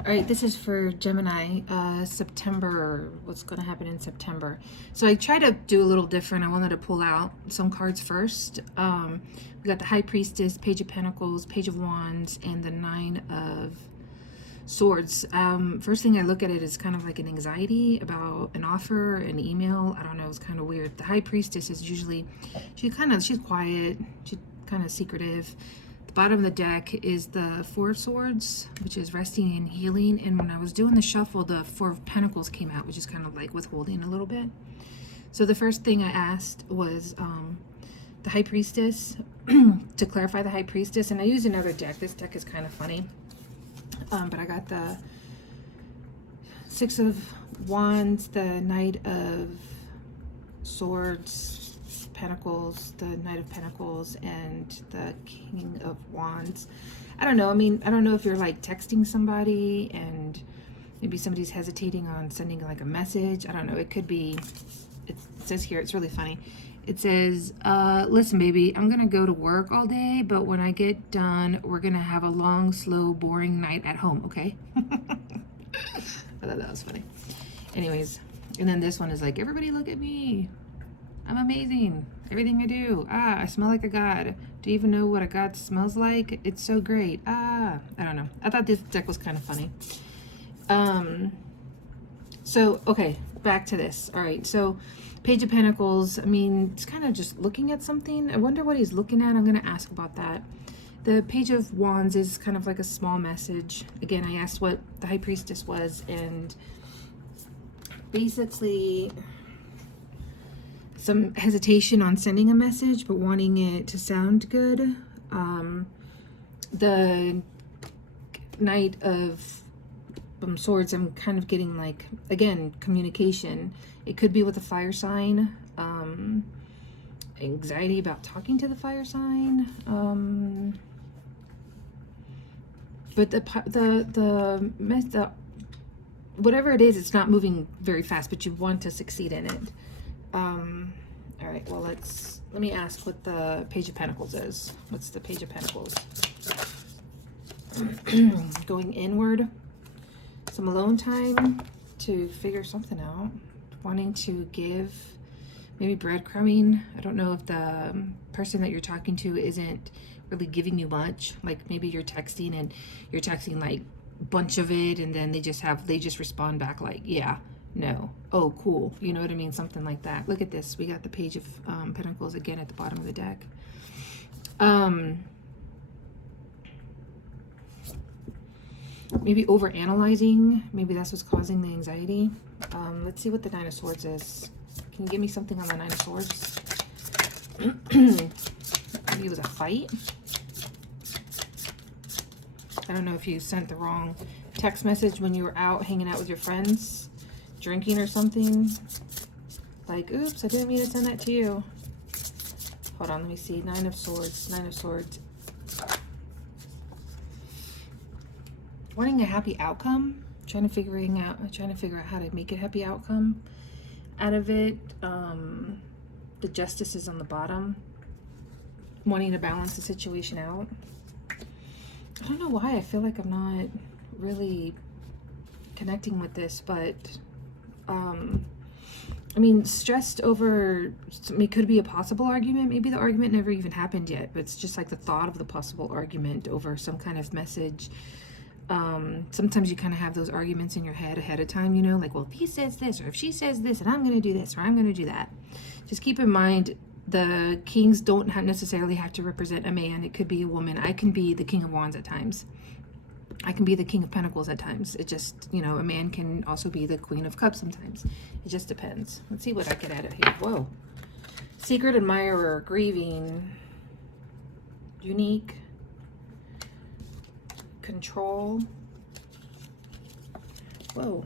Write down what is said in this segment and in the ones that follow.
All right, this is for Gemini, September, what's going to happen in September. So I try to do a little different. I wanted to pull out some cards first. We got the High Priestess, Page of Pentacles, Page of Wands, and the Nine of Swords. First thing I look at it is kind of like an anxiety about an offer, an email. I don't know, it's kind of weird. The High Priestess is usually, she's quiet, she's kind of secretive. The bottom of the deck is the Four of Swords, which is resting and healing. And when I was doing the shuffle, the Four of Pentacles came out, which is kind of like withholding a little bit. So the first thing I asked was the High Priestess, to clarify the High Priestess. And I used another deck. This deck is kind of funny. But I got the Six of Wands, the Knight of Swords, Pentacles, the Knight of Pentacles, and the King of Wands. I don't know. I mean, I don't know if you're like texting somebody and maybe somebody's hesitating on sending like a message. I don't know. It could be, it says here, it's really funny. It says, listen, baby, I'm going to go to work all day, but when I get done, we're going to have a long, slow, boring night at home, okay? I thought that was funny. Anyways, and then this one is like, everybody look at me. I'm amazing. Everything I do. I smell like a god. Do you even know what a god smells like? It's so great. I don't know. I thought this deck was kind of funny. So, okay, back to this. All right, so Page of Pentacles, I mean, it's kind of just looking at something. I wonder what he's looking at. I'm going to ask about that. The Page of Wands is kind of like a small message. Again, I asked what the High Priestess was, and basically some hesitation on sending a message, but wanting it to sound good. The Knight of Swords, I'm kind of getting like, again, communication. It could be with a fire sign, anxiety about talking to the fire sign, but the whatever it is, it's not moving very fast, but you want to succeed in it. All right, well, let me ask what the Page of Pentacles is. What's the Page of Pentacles? Going inward, some alone time to figure something out, wanting to give, maybe breadcrumbing. I don't know if the person that you're talking to isn't really giving you much. Like maybe you're texting and you're texting like a bunch of it, and then they just respond back like, yeah, no, oh, cool. You know what I mean? Something like that. Look at this. We got the Page of Pentacles again at the bottom of the deck. Maybe over analyzing. Maybe that's what's causing the anxiety. Let's see what the Nine of Swords is. Can you give me something on the Nine of Swords? Maybe it was a fight. I don't know if you sent the wrong text message when you were out hanging out with your friends, drinking or something. Like, oops, I didn't mean to send that to you. Hold on, let me see. Nine of Swords, Nine of Swords. Wanting a happy outcome, trying to figure out how to make a happy outcome out of it. The Justice is on the bottom, wanting to balance the situation out. I don't know why I feel like I'm not really connecting with this, but I mean, stressed over, it could be a possible argument. Maybe the argument never even happened yet, but it's just like the thought of the possible argument over some kind of message. Sometimes you kind of have those arguments in your head ahead of time, you know, like, well, if he says this, or if she says this, and I'm going to do this, or I'm going to do that. Just keep in mind, the kings don't necessarily have to represent a man. It could be a woman. I can be the King of Wands at times. I can be the King of Pentacles at times. It just, you know, a man can also be the Queen of Cups sometimes. It just depends. Let's see what I get out of here. Whoa. Secret admirer, grieving, unique, control. Whoa.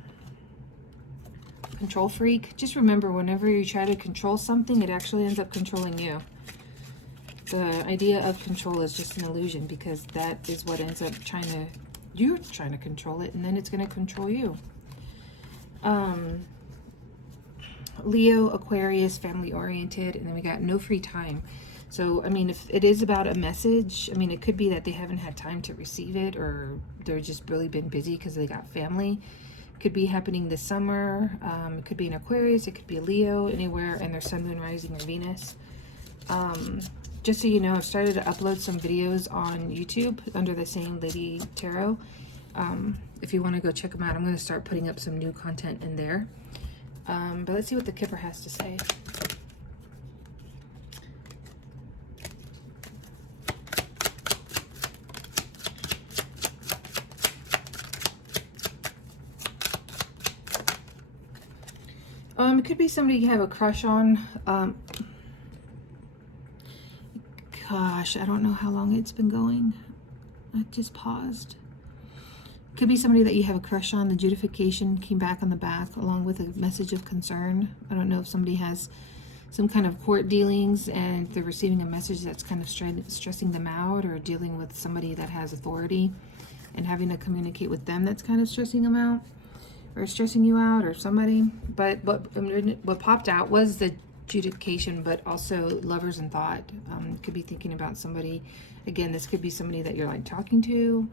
Control freak. Just remember, whenever you try to control something, it actually ends up controlling you. The idea of control is just an illusion, because that is what ends up you're trying to control it, and then it's going to control you. Leo, Aquarius, family oriented, and then we got no free time. So, I mean, if it is about a message, I mean, it could be that they haven't had time to receive it, or they're just really been busy because they got family. Could be happening this summer. It could be an Aquarius, it could be a Leo, anywhere, and their sun, moon, rising, or Venus. Just so you know, I've started to upload some videos on YouTube under the same Lady Tarot. If you want to go check them out, I'm going to start putting up some new content in there. But let's see what the Kipper has to say. It could be somebody you have a crush on. Gosh, I don't know how long it's been going. I just paused. Could be somebody that you have a crush on. The Judification came back on the back along with a message of concern. I don't know if somebody has some kind of court dealings and they're receiving a message that's kind of stressing them out, or dealing with somebody that has authority and having to communicate with them that's kind of stressing them out, or stressing you out, or somebody. But what popped out was the Judification, but also Lovers in Thought. Could be thinking about somebody. Again, this could be somebody that you're like talking to.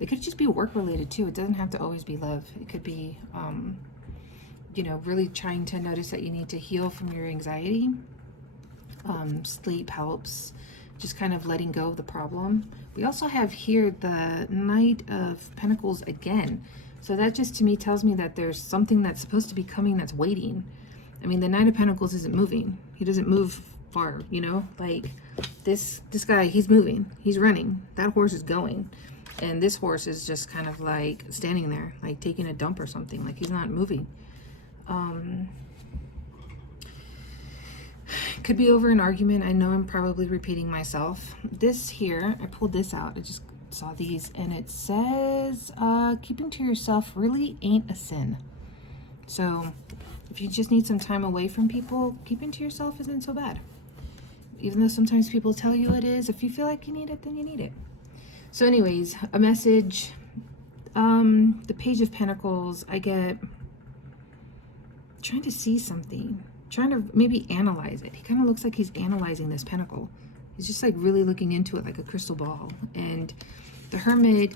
It could just be work related too. It doesn't have to always be love. It could be, you know, really trying to notice that you need to heal from your anxiety. Sleep helps. Just kind of letting go of the problem. We also have here the Knight of Pentacles again. So that just to me tells me that there's something that's supposed to be coming that's waiting. I mean, the Knight of Pentacles isn't moving. He doesn't move far, you know? Like, this guy, he's moving. He's running. That horse is going. And this horse is just kind of like standing there, like taking a dump or something. Like, he's not moving. Could be over an argument. I know I'm probably repeating myself. This here, I pulled this out. I just saw these, and it says, keeping to yourself really ain't a sin. So if you just need some time away from people, keeping to yourself isn't so bad. Even though sometimes people tell you it is, if you feel like you need it, then you need it. So anyways, a message. The Page of Pentacles, I get trying to see something, trying to maybe analyze it. He kind of looks like he's analyzing this pentacle. He's just like really looking into it like a crystal ball. And the Hermit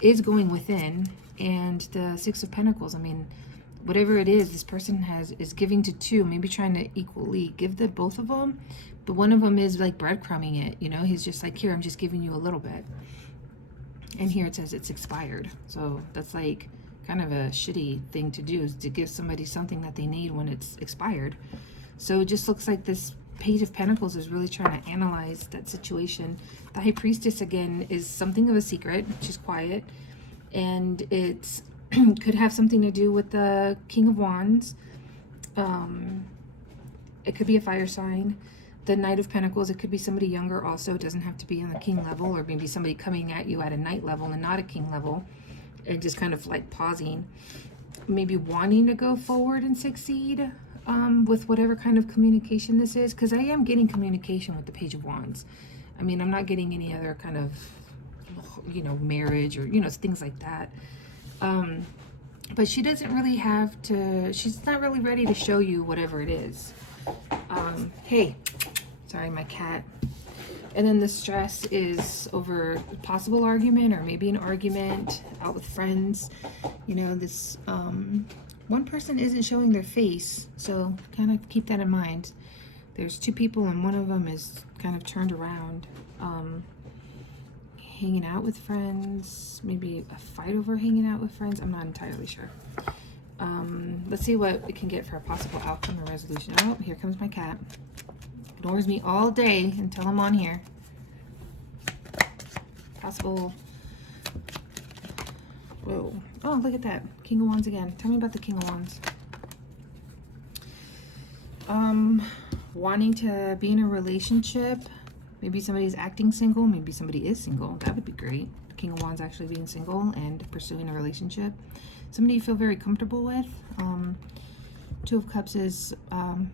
is going within, and the Six of Pentacles, I mean, whatever it is, this person is giving to two, maybe trying to equally give the both of them, but one of them is like breadcrumbing it, you know? He's just like, here, I'm just giving you a little bit. And here it says it's expired. So that's like kind of a shitty thing to do, is to give somebody something that they need when it's expired. So it just looks like this Page of Pentacles is really trying to analyze that situation. The High Priestess, again, is something of a secret. She's quiet. And it's could have something to do with the King of Wands. It could be a fire sign. The Knight of Pentacles, it could be somebody younger also. It doesn't have to be on the king level, or maybe somebody coming at you at a knight level and not a king level, and just kind of like pausing, maybe wanting to go forward and succeed with whatever kind of communication this is, because I am getting communication with the Page of Wands. I mean, I'm not getting any other kind of, you know, marriage or, you know, things like that. But she doesn't really have to, she's not really ready to show you whatever it is. Hey, sorry, my cat. And then the stress is over a possible argument, or maybe an argument out with friends. You know, this one person isn't showing their face, so kind of keep that in mind. There's two people and one of them is kind of turned around, hanging out with friends, maybe a fight over hanging out with friends. I'm not entirely sure. Let's see what we can get for a possible outcome or resolution. Oh, here comes my cat. Ignores me all day until I'm on here. Possible. Whoa. Oh, look at that. King of Wands again. Tell me about the King of Wands. Wanting to be in a relationship. Maybe somebody's acting single. Maybe somebody is single. That would be great. The King of Wands actually being single and pursuing a relationship. Somebody you feel very comfortable with. Two of Cups is,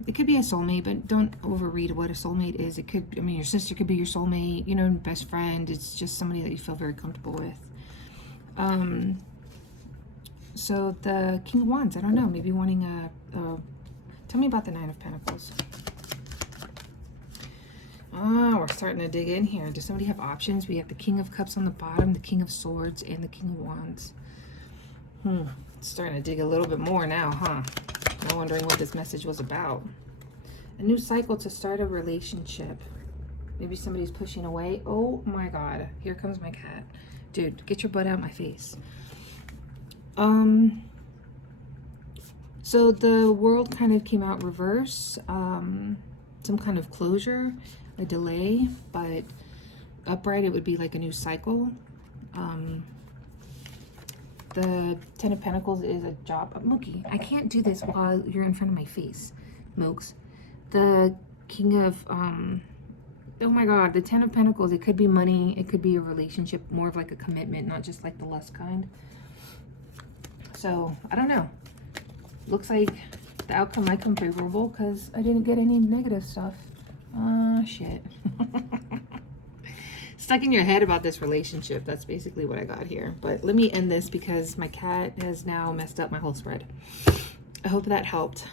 it could be a soulmate, but don't overread what a soulmate is. It could, I mean, your sister could be your soulmate, you know, best friend. It's just somebody that you feel very comfortable with. So the King of Wands, I don't know, maybe wanting tell me about the Nine of Pentacles. Oh, we're starting to dig in here. Does somebody have options? We have the King of Cups on the bottom, the King of Swords, and the King of Wands. Starting to dig a little bit more now, huh? I'm wondering what this message was about. A new cycle to start a relationship. Maybe somebody's pushing away. Oh my God. Here comes my cat. Dude, get your butt out of my face. So the world kind of came out reverse. Some kind of closure, a delay, but upright, it would be like a new cycle. The Ten of Pentacles is a job. Mookie, I can't do this while you're in front of my face, Mokes. The King of, oh my God, the Ten of Pentacles, it could be money, it could be a relationship, more of like a commitment, not just like the lust kind. So, I don't know. Looks like the outcome might come favorable because I didn't get any negative stuff. Shit. Stuck in your head about this relationship. That's basically what I got here. But let me end this because my cat has now messed up my whole spread. I hope that helped.